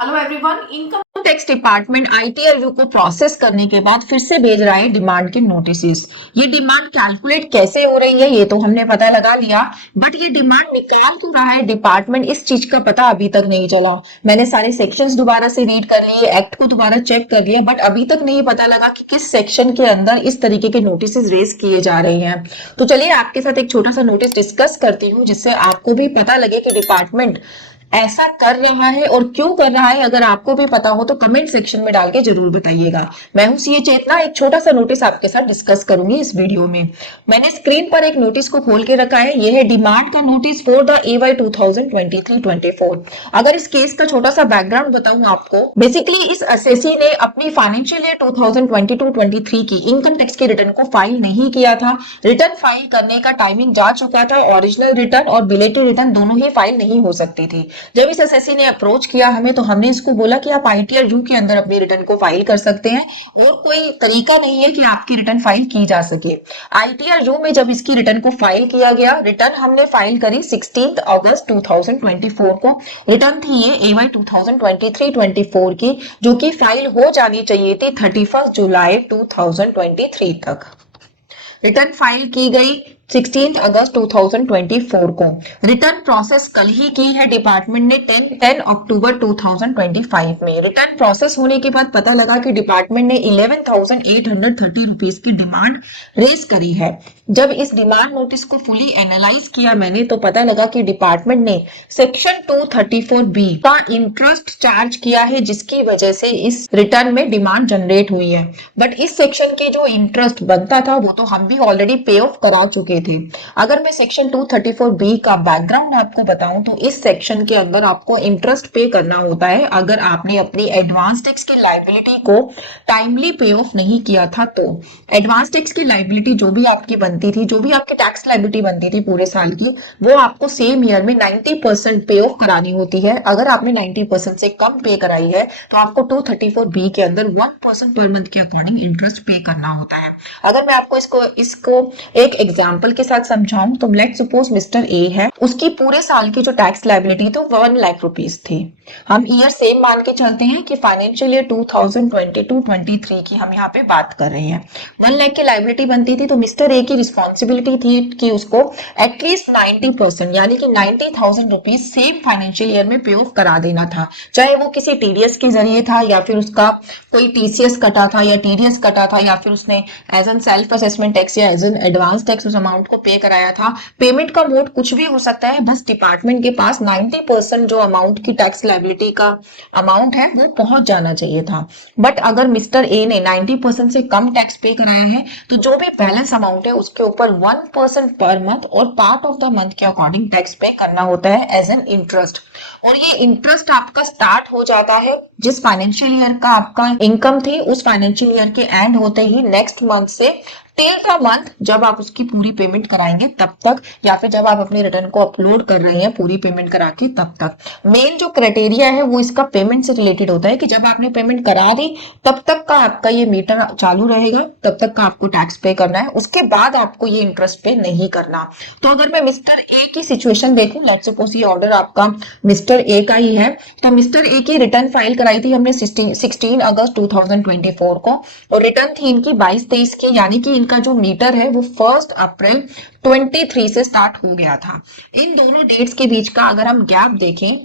Hello everyone. Income tax department ITRU को process करने के बाद फिर से भेज रहा है डिमांड के नोटिसेस। ये डिमांड कैलकुलेट कैसे हो रही है ये तो हमने पता लगा लिया, बट ये डिमांड निकाल क्यों रहा है डिपार्टमेंट, इस चीज का पता अभी तक नहीं चला। मैंने सारे सेक्शंस दोबारा से रीड कर लिए, एक्ट को दोबारा चेक कर लिया, बट अभी तक नहीं पता लगा कि किस सेक्शन के अंदर इस तरीके के नोटिसेस रेज किए जा रहे हैं। तो चलिए आपके साथ एक छोटा सा नोटिस डिस्कस करती हूँ जिससे आपको भी पता लगे कि डिपार्टमेंट ऐसा कर रहा है और क्यों कर रहा है। अगर आपको भी पता हो तो कमेंट सेक्शन में डाल के जरूर बताइएगा। मैं हूं सीए चेतना, एक छोटा सा नोटिस आपके साथ डिस्कस करूंगी इस वीडियो में। मैंने स्क्रीन पर एक नोटिस को खोल के रखा है, यह है डिमांड का नोटिस फॉर द एवाई 2023-24। अगर इस केस का छोटा सा बैकग्राउंड बताऊं आपको, बेसिकली इस एसएससी ने अपनी फाइनेंशियल ईयर 2022-23 की इनकम टैक्स के रिटर्न को फाइल नहीं किया था। रिटर्न फाइल करने का टाइमिंग जा चुका था, ओरिजिनल रिटर्न और बिलेटेड रिटर्न दोनों ही फाइल नहीं हो सकती थी। जब इस एसएससी ने अप्रोच किया हमें तो हमने इसको बोला कि आप आईटीआरयू के अंदर अपने रिटर्न को फाइल कर सकते हैं और कोई तरीका नहीं है कि आपकी रिटर्न फाइल की जा सके। आईटीआरयू में जब इसकी रिटर्न को फाइल किया गया, रिटर्न हमने फाइल करी 16 अगस्त 2024 को। रिटर्न थी ये एवाई 2023-24 की, जो कि फाइल हो जानी चाहिए थी 31 जुलाई 2023 तक। रिटर्न फाइल की गई 16 अगस्त 2024 को। रिटर्न प्रोसेस कल ही की है डिपार्टमेंट ने 10 अक्टूबर 2025 में। रिटर्न प्रोसेस होने के बाद पता लगा कि डिपार्टमेंट ने 11,830 रुपीस की डिमांड रेज करी है। जब इस डिमांड नोटिस को फुली एनालाइज किया मैंने तो पता लगा कि डिपार्टमेंट ने सेक्शन 234B का इंटरेस्ट चार्ज किया है, जिसकी वजह से इस रिटर्न में डिमांड जनरेट हुई है। बट इस सेक्शन के जो इंटरेस्ट बनता था वो तो हम भी ऑलरेडी पे ऑफ करा चुके थे। अगर मैं सेक्शन 234B का बैकग्राउंड आपको बताऊं तो इस सेक्शन के अंदर आपको इंटरेस्ट पे करना होता है अगर आपने अपनी एडवांस टैक्स की लायबिलिटी को टाइमली पे ऑफ नहीं किया था। तो एडवांस टैक्स की लायबिलिटी जो भी आपकी बनती थी, जो भी आपकी टैक्स लायबिलिटी बनती थी पूरे साल की, वो आपको सेम ईयर में 90% पे ऑफ करानी होती है। अगर आपने 90% से कम पे कराई है तो आपको 234B के अंदर 1% पर मंथ के अकॉर्डिंग इंटरेस्ट पे करना होता है। अगर मैं आपको इसको एक एग्जांपल के साथ समझाऊं तो लेट्स सपोज मिस्टर ए है, उसकी पूरे साल की जो टैक्स लायबिलिटी तो 1 लाख रुपीस थी। हम ईयर सेम मान के चलते हैं कि फाइनेंशियल ईयर 2022-23 की हम यहाँ पे बात कर रहे हैं। 1 लाख की लायबिलिटी बनती थी तो मिस्टर ए की रिस्पॉन्सिबिलिटी थी कि उसको एटलीस्ट 90% यानी कि 90,000 रुपीज सेम फाइनेंशियल ईयर में पे ऑफ करा देना था। चाहे वो किसी टीडीएस के जरिए था या फिर उसका कोई टीसीएस कटा था या टीडीएस कटा था या फिर उसने as an self assessment tax या एज एन एडवांस टैक्स उस अमाउंट को पे कराया था। पेमेंट का मोड कुछ भी हो सकता है, बस डिपार्टमेंट के पास 90% जो अमाउंट की टैक्स लायबिलिटी का अमाउंट है वो पहुंच जाना चाहिए था। बट अगर मिस्टर ए ने 90% से कम टैक्स पे कराया है तो जो भी बैलेंस अमाउंट है उसके ऊपर 1% पर मंथ और पार्ट ऑफ द मंथ के अकॉर्डिंग टैक्स पे करना होता है एज एन इंटरेस्ट। और ये इंटरेस्ट आपका स्टार्ट हो जाता है जिस फाइनेंशियल ईयर का आपका इनकम थी उस फाइनेंशियल ईयर के एंड होते ही नेक्स्ट मंथ से टिल का मंथ जब आप उसकी पूरी पेमेंट कराएंगे तब तक, या फिर जब आप अपने रिटर्न को अपलोड कर रहे हैं पूरी पेमेंट करा के तब तक। मेन जो क्राइटेरिया है वो इसका पेमेंट से रिलेटेड होता है कि जब आपने पेमेंट करा दी तब तक का आपका ये मीटर चालू रहेगा, तब तक का आपको टैक्स पे करना है, उसके बाद आपको ये इंटरेस्ट पे नहीं करना। तो अगर मैं मिस्टर ए की सिचुएशन देखूं, लेट्स सपोज ये ऑर्डर आपका मिस्टर ए का ही है, तो मिस्टर ए की रिटर्न फाइल कराई थी हमने 16 अगस्त 2024 को और रिटर्न थी इनकी 22-23 की, यानी कि इनका जो मीटर है वो 1 अप्रैल 23 से स्टार्ट हो गया था। इन दोनों डेट्स के बीच का अगर हम गैप देखें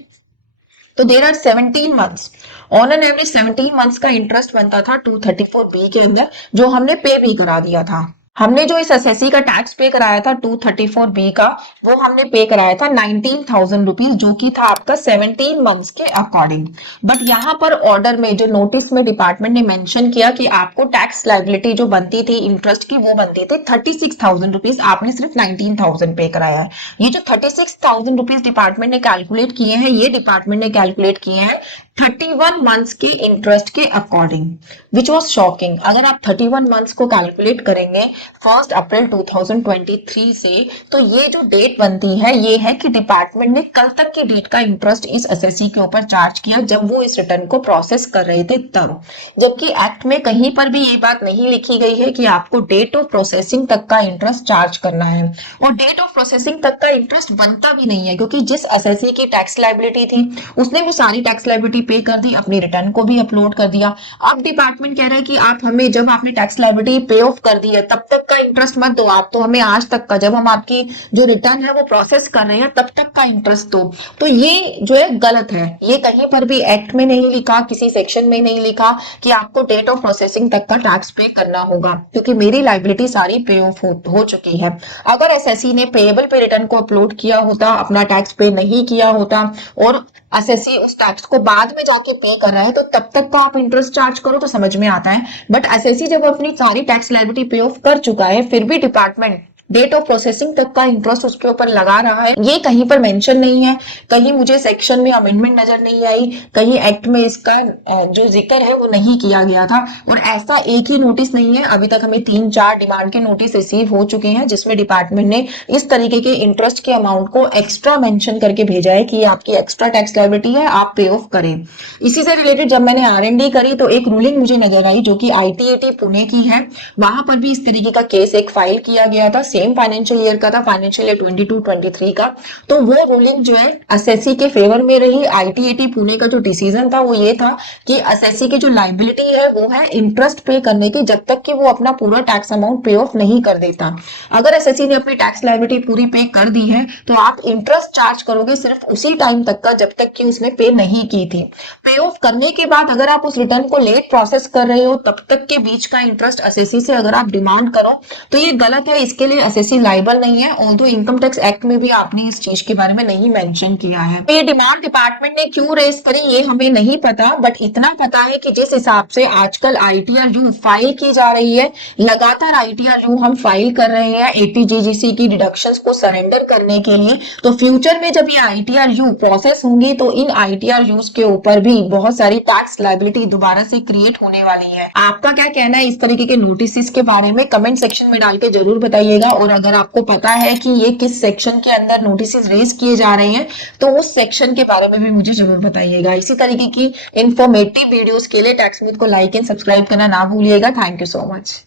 तो there are 17 months, on an average 17 months का इंटरेस्ट बनता था 234B के अंदर, जो हमने पे भी करा दिया था। हमने जो इस एसएससी का टैक्स पे कराया था 234B का, वो हमने पे कराया था 19,000 रुपीज, जो कि था आपका 17 मंथ्स के अकॉर्डिंग। बट यहाँ पर ऑर्डर में जो नोटिस में डिपार्टमेंट ने मेंशन किया कि आपको टैक्स लायबिलिटी जो बनती थी इंटरेस्ट की वो बनती थी 36,000 रुपीज, आपने सिर्फ 19,000 पे कराया है। ये जो 36,000 रुपीज डिपार्टमेंट ने कैलकुलेट किए हैं, ये डिपार्टमेंट ने कैलकुलेट किए हैं 31 मंथ्स के इंटरेस्ट के अकॉर्डिंग, विच वॉज शॉकिंग। अगर आप 31 मंथ्स को कैलकुलेट करेंगे 1 अप्रैल 2023 से, तो ये जो डेट बनती है ये है कि डिपार्टमेंट ने कल तक की डेट का इंटरेस्ट इस एसएससी के ऊपर चार्ज किया जब वो इस रिटर्न को प्रोसेस कर रहे थे तब। जबकि एक्ट में कहीं पर भी ये बात नहीं लिखी गई है कि आपको डेट ऑफ प्रोसेसिंग तक का इंटरेस्ट चार्ज करना है, और डेट ऑफ प्रोसेसिंग तक का इंटरेस्ट बनता भी नहीं है, क्योंकि जिस एसएससी की टैक्स लायबिलिटी थी उसने वो सारी टैक्स लायबिलिटी पे कर दी, अपनी रिटर्न को भी अपलोड कर दिया। अब डिपार्टमेंट कह रहा है कि आप हमें जब आपने टैक्स लायबिलिटी पे ऑफ कर दी है तब तक का इंटरेस्ट मत दो, आप तो हमें आज तक का, जब हम आपकी जो रिटर्न है वो प्रोसेस कर रहे हैं तब तक का इंटरेस्ट दो। तो ये जो है गलत है, ये कहीं पर भी एक्ट में नहीं लिखा, किसी सेक्शन में नहीं लिखा कि आपको डेट ऑफ प्रोसेसिंग तक का टैक्स पे करना होगा, क्योंकि मेरी लायबिलिटी सारी पे ऑफ हो चुकी है। अगर एसएससी ने पेएबल पे रिटर्न को अपलोड किया होता, अपना टैक्स पे नहीं किया होता और एसएससी उस टैक्स को बाद में जाके पे कर रहा है, तो तब तक का आप इंटरेस्ट चार्ज करो तो समझ में आता है। बट एसएससी जब अपनी सारी टैक्स लायबिलिटी पे ऑफ कर चुका है, फिर भी डिपार्टमेंट डेट ऑफ प्रोसेसिंग तक का इंटरेस्ट उसके ऊपर लगा रहा है, ये कहीं पर मेंशन नहीं है, कहीं मुझे सेक्शन में अमेंडमेंट नजर नहीं आई, कहीं एक्ट में इसका जो जिक्र है वो नहीं किया गया था। और ऐसा एक ही नोटिस नहीं है, अभी तक हमें 3-4 डिमांड के नोटिस रिसीव हो चुके हैं जिसमें डिपार्टमेंट ने इस तरीके के इंटरेस्ट के अमाउंट को एक्स्ट्रा मेंशन करके भेजा है कि आपकी एक्स्ट्रा टैक्स लायबिलिटी है, आप पे ऑफ करें। इसी से रिलेटेड जब मैंने R&D करी तो एक रूलिंग मुझे नजर आई जो कि ITAT पुणे की है, वहां पर भी इस तरीके का केस एक फाइल किया गया था, सेम फाइनेंशियल ईयर का था, फाइनेंशियल ईयर 22-23 का। तो वो रूलिंग जो है एसएससी के फेवर में रही। ITAT पुणे का जो डिसीजन था वो ये था कि एसएससी की जो लायबिलिटी है वो है इंटरेस्ट पे करने की, जब तक कि वो अपना पूरा टैक्स अमाउंट पे ऑफ नहीं कर देता। अगर एसएससी ने अपनी टैक्स लायबिलिटी पूरी पे कर दी है तो आप इंटरेस्ट चार्ज करोगे सिर्फ उसी टाइम तक का जब तक कि उसने पे नहीं की थी। पे ऑफ करने के बाद अगर आप उस रिटर्न को लेट प्रोसेस कर रहे हो तब तक के बीच का इंटरेस्ट एसएससी से अगर आप डिमांड करो तो ये गलत है, इसके लिए एसएससी लायबल नहीं है। ऑल्दो इनकम टैक्स एक्ट में भी आपने इस चीज के बारे में नहीं मेंशन किया है। तो ये डिमांड डिपार्टमेंट ने क्यों रेज करी ये हमें नहीं पता, बट इतना पता है कि जिस हिसाब से आजकल ITR-U फाइल की जा रही है, लगातार ITR-U हम फाइल कर रहे हैं ATGGC की डिडक्शंस को सरेंडर करने के लिए, तो फ्यूचर में जब ये ITR-U प्रोसेस होंगी तो इन ITR-Us के ऊपर भी बहुत सारी टैक्स लायबिलिटी दोबारा से क्रिएट होने वाली है। आपका क्या कहना है इस तरीके के नोटिस के बारे में, कमेंट सेक्शन में डाल के जरूर बताइएगा। और अगर आपको पता है कि ये किस सेक्शन के अंदर नोटिस रेज किए जा रहे हैं तो उस सेक्शन के बारे में भी मुझे जरूर बताइएगा। इसी तरीके की इंफॉर्मेटिव वीडियोस के लिए टैक्स स्मूथ को लाइक एंड सब्सक्राइब करना ना भूलिएगा। Thank you so much.